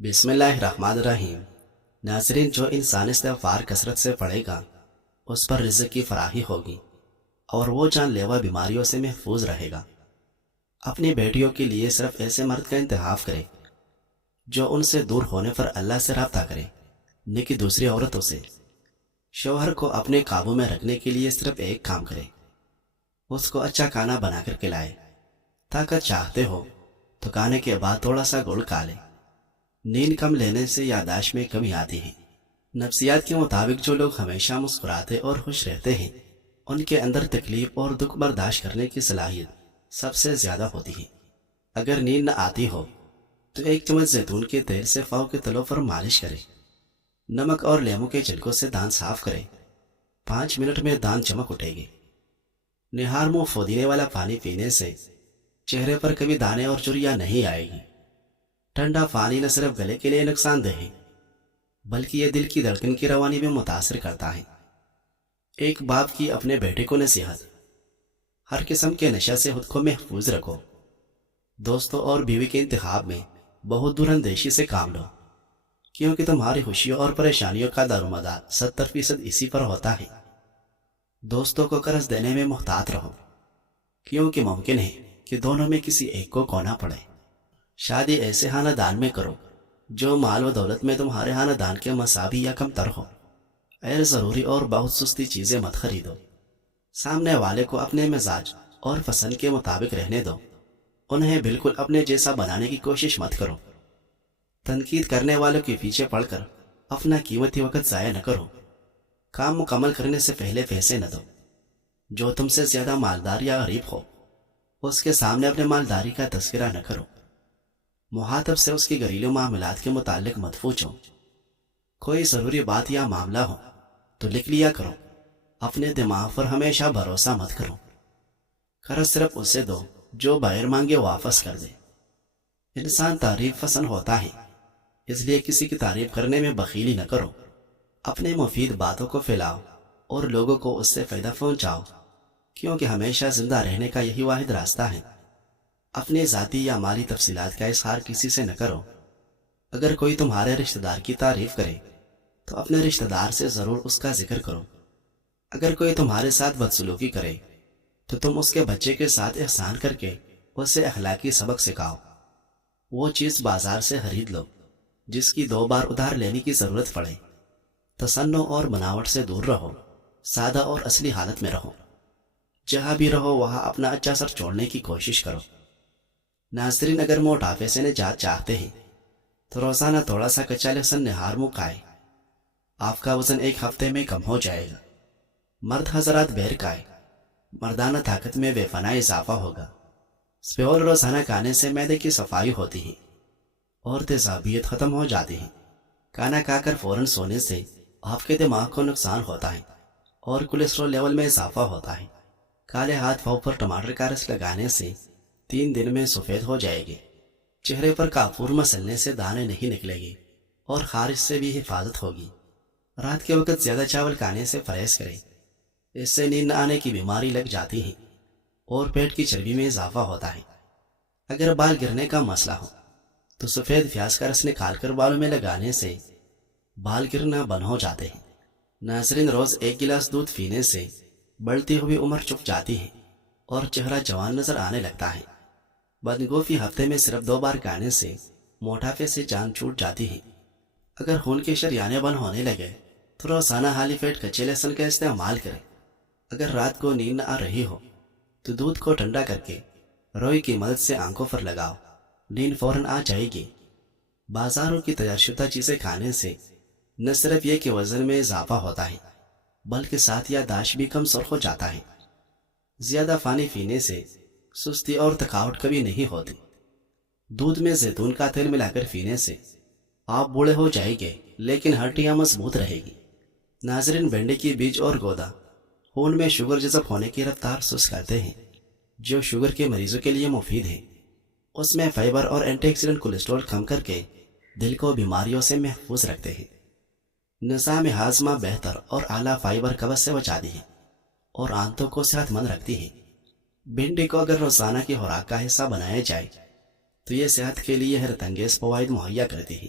بسم اللہ الرحمن الرحیم۔ ناظرین، جو انسان استغفار کثرت سے پڑھے گا اس پر رزق کی فراہی ہوگی اور وہ جان لیوا بیماریوں سے محفوظ رہے گا۔ اپنی بیٹیوں کے لیے صرف ایسے مرد کا انتخاب کرے جو ان سے دور ہونے پر اللہ سے رابطہ کرے، نہ کہ دوسری عورتوں سے۔ شوہر کو اپنے قابو میں رکھنے کے لیے صرف ایک کام کرے، اس کو اچھا کھانا بنا کر کھلائے۔ طاقت چاہتے ہو تو کھانے کے بعد تھوڑا سا گڑ کھا لے۔ نیند کم لینے سے یادداشت میں کمی آتی ہے۔ نفسیات کے مطابق جو لوگ ہمیشہ مسکراتے اور خوش رہتے ہیں ان کے اندر تکلیف اور دکھ برداشت کرنے کی صلاحیت سب سے زیادہ ہوتی ہے۔ اگر نیند نہ آتی ہو تو ایک چمچ زیتون کے تیل سے پاؤں کے تلوں پر مالش کرے۔ نمک اور لیموں کے چھلکوں سے دانت صاف کرے، 5 منٹ میں دانت چمک اٹھے گی۔ نہار منہ پودینے والا پانی پینے سے چہرے پر کبھی دانے اور چریا نہیں آئے گی۔ ٹھنڈا پانی نہ صرف گلے کے لیے نقصان دہ ہے بلکہ یہ دل کی دھڑکن کی روانی بھی متاثر کرتا ہے۔ ایک باپ کی اپنے بیٹے کو نصیحت: ہر قسم کے نشہ سے خود کو محفوظ رکھو۔ دوستوں اور بیوی کے انتخاب میں بہت دور اندیشی سے کام لو، کیونکہ تمہاری خوشیوں اور پریشانیوں کا دارومدار 70% اسی پر ہوتا ہے۔ دوستوں کو قرض دینے میں محتاط رہو، کیونکہ ممکن ہے کہ دونوں میں کسی ایک کو کھونا پڑے۔ شادی ایسے خاندان میں کرو جو مال و دولت میں تمہارے خاندان کے مساوی یا کم تر ہو۔ غیر ضروری اور بہت سستی چیزیں مت خریدو۔ سامنے والے کو اپنے مزاج اور پسند کے مطابق رہنے دو، انہیں بالکل اپنے جیسا بنانے کی کوشش مت کرو۔ تنقید کرنے والوں کے پیچھے پڑ کر اپنا قیمتی وقت ضائع نہ کرو۔ کام مکمل کرنے سے پہلے پیسے نہ دو۔ جو تم سے زیادہ مالدار یا غریب ہو اس کے سامنے اپنے مالداری کا تذکرہ نہ کرو۔ مخاطب سے اس کی گھریلو معاملات کے متعلق مت پوچھو۔ کوئی ضروری بات یا معاملہ ہو تو لکھ لیا کرو۔ اپنے دماغ پر ہمیشہ بھروسہ مت کرو۔ قرض صرف اسے دو جو بغیر مانگے واپس کر دے۔ انسان تعریف پسند ہوتا ہے، اس لیے کسی کی تعریف کرنے میں بخیلی نہ کرو۔ اپنے مفید باتوں کو پھیلاؤ اور لوگوں کو اس سے فائدہ پہنچاؤ، کیونکہ ہمیشہ زندہ رہنے کا یہی واحد راستہ ہے۔ اپنی ذاتی یا مالی تفصیلات کا اظہار کسی سے نہ کرو۔ اگر کوئی تمہارے رشتہ دار کی تعریف کرے تو اپنے رشتہ دار سے ضرور اس کا ذکر کرو۔ اگر کوئی تمہارے ساتھ بدسلوکی کرے تو تم اس کے بچے کے ساتھ احسان کر کے اسے اخلاقی سبق سکھاؤ۔ وہ چیز بازار سے خرید لو جس کی 2 بار ادھار لینے کی ضرورت پڑے۔ تصنع اور بناوٹ سے دور رہو، سادہ اور اصلی حالت میں رہو۔ جہاں بھی رہو وہاں اپنا اچھا اثر چھوڑنے کی کوشش کرو۔ ناظرین، اگر موٹاپے سے نجات چاہتے ہیں تو روزانہ تھوڑا سا کچا لہسن نہار منہ کھائے، آپ کا وزن ایک ہفتے میں کم ہو جائے گا۔ مرد حضرات بیر کھائے، مردانہ طاقت میں بے پناہ اضافہ ہوگا۔ سپیول روزانہ کھانے سے معدے کی صفائی ہوتی ہے اور تیزابیت ختم ہو جاتی ہے۔ کھانا کھا کر فوراً سونے سے آپ کے دماغ کو نقصان ہوتا ہے اور کولیسٹرول لیول میں اضافہ ہوتا ہے۔ کالے ہاتھ پاؤں پر ٹماٹر کا رس لگانے سے 3 دن میں سفید ہو جائے گی۔ چہرے پر کافور مسلنے سے دانے نہیں نکلے گی اور خارش سے بھی حفاظت ہوگی۔ رات کے وقت زیادہ چاول کھانے سے پرہیز کریں، اس سے نیند نہ آنے کی بیماری لگ جاتی ہے اور پیٹ کی چربی میں اضافہ ہوتا ہے۔ اگر بال گرنے کا مسئلہ ہو تو سفید پیاز کا رس نکال کر بالوں میں لگانے سے بال گرنا بند ہو جاتے ہیں۔ ناظرین، روز 1 گلاس دودھ پینے سے بڑھتی ہوئی عمر چھپ جاتی ہے اور چہرہ جوان نظر آنے لگتا ہے۔ بند گوبھی ہفتے میں صرف 2 بار کھانے سے موٹاپے سے جان چھوٹ جاتی ہے۔ اگر خون کے شریانے بند ہونے لگے تو روزانہ خالی پیٹ کچے لہسن کا استعمال کریں۔ اگر رات کو نیند نہ آ رہی ہو تو دودھ کو ٹھنڈا کر کے روئی کی مدد سے آنکھوں پر لگاؤ، نیند فوراً آ جائے گی۔ بازاروں کی تیار شدہ چیزیں کھانے سے نہ صرف یہ کہ وزن میں اضافہ ہوتا ہے بلکہ ساتھ یادداشت بھی کمزور ہو جاتا ہے۔ زیادہ پانی پینے سے سستی اور تھکاوٹ کبھی نہیں ہوتی۔ دودھ میں زیتون کا تیل ملا کر پینے سے آپ بوڑھے ہو جائیں گے لیکن ہڈیاں مضبوط رہے گی۔ ناظرین، بھنڈی کی بیج اور گودا خون میں شوگر جذب ہونے کی رفتار سست کرتے ہیں، جو شوگر کے مریضوں کے لیے مفید ہے۔ اس میں فائبر اور اینٹی آکسیڈنٹ کولیسٹرول کم کر کے دل کو بیماریوں سے محفوظ رکھتے ہیں۔ نظام ہاضمہ بہتر اور اعلیٰ فائبر قبض سے بچاتی ہے اور آنتوں کو صحت مند رکھتی ہے۔ بھنڈی کو اگر روزانہ کی خوراک کا حصہ بنایا جائے تو یہ صحت کے لیے حیرت انگیز فوائد مہیا کرتی ہے۔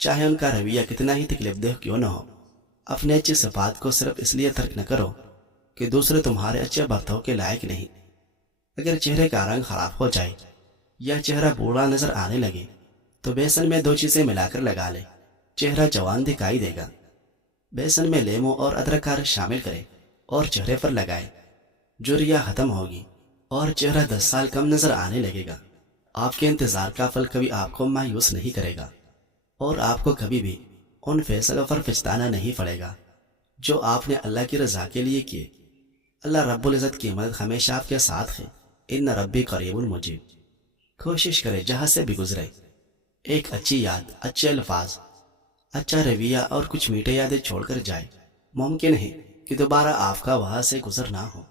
چاہے ان کا رویہ کتنا ہی تکلیف دہ کیوں نہ ہو۔ اپنے اچھی صفات کو صرف اس لیے ترک نہ کرو کہ دوسرے تمہارے اچھے برتاؤ کے لائق نہیں۔ اگر چہرے کا رنگ خراب ہو جائے یا چہرہ بوڑھا نظر آنے لگے تو بیسن میں 2 چیزیں ملا کر لگا لے، چہرہ جوان دکھائی دے گا۔ بیسن میں لیمو اور ادرک کا رس شامل کرے اور چہرے پر لگائے، جھریاں ختم ہوگی اور چہرہ 10 سال کم نظر آنے لگے گا۔ آپ کے انتظار کا پھل کبھی آپ کو مایوس نہیں کرے گا اور آپ کو کبھی بھی ان فیصلوں پر پچھتانا نہیں پڑے گا جو آپ نے اللہ کی رضا کے لیے کیے۔ اللہ رب العزت کی مدد ہمیشہ آپ کے ساتھ ہے۔ ان ربی قریب مجیب۔ کوشش کرے جہاں سے بھی گزرے ایک اچھی یاد، اچھے الفاظ، اچھا رویہ اور کچھ میٹھے یادیں چھوڑ کر جائے۔ ممکن ہے کہ دوبارہ آپ کا وہاں سے گزر نہ ہو۔